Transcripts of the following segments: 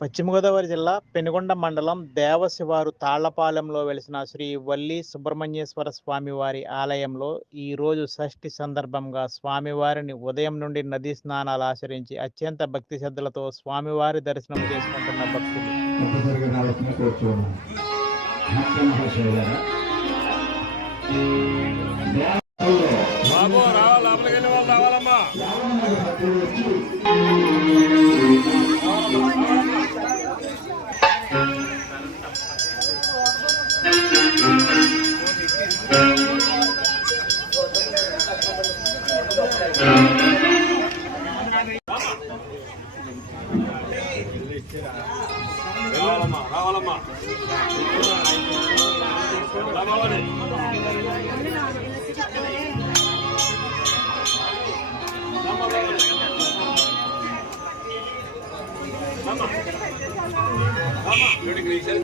పశ్చిమ గోదావరి జిల్లా పెనుగొండ మండలం దేవశివారు తాళ్ళపాలెంలో వెలిసిన శ్రీ వల్లి సుబ్రహ్మణ్యేశ్వర స్వామివారి ఆలయంలో ఈ రోజు షష్ఠి సందర్భంగా స్వామివారిని ఉదయం నుండి నదీ స్నానాలు ఆచరించి అత్యంత భక్తి శ్రద్ధలతో స్వామివారి దర్శనం చేసుకుంటున్న భక్తులు. తప్పనిసరిగా రావాల్సిన కోరుతున్నాను భక్త మహాశయ గారా బాబు రావాలి లోపలికి వెళ్ళి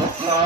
విష్ణు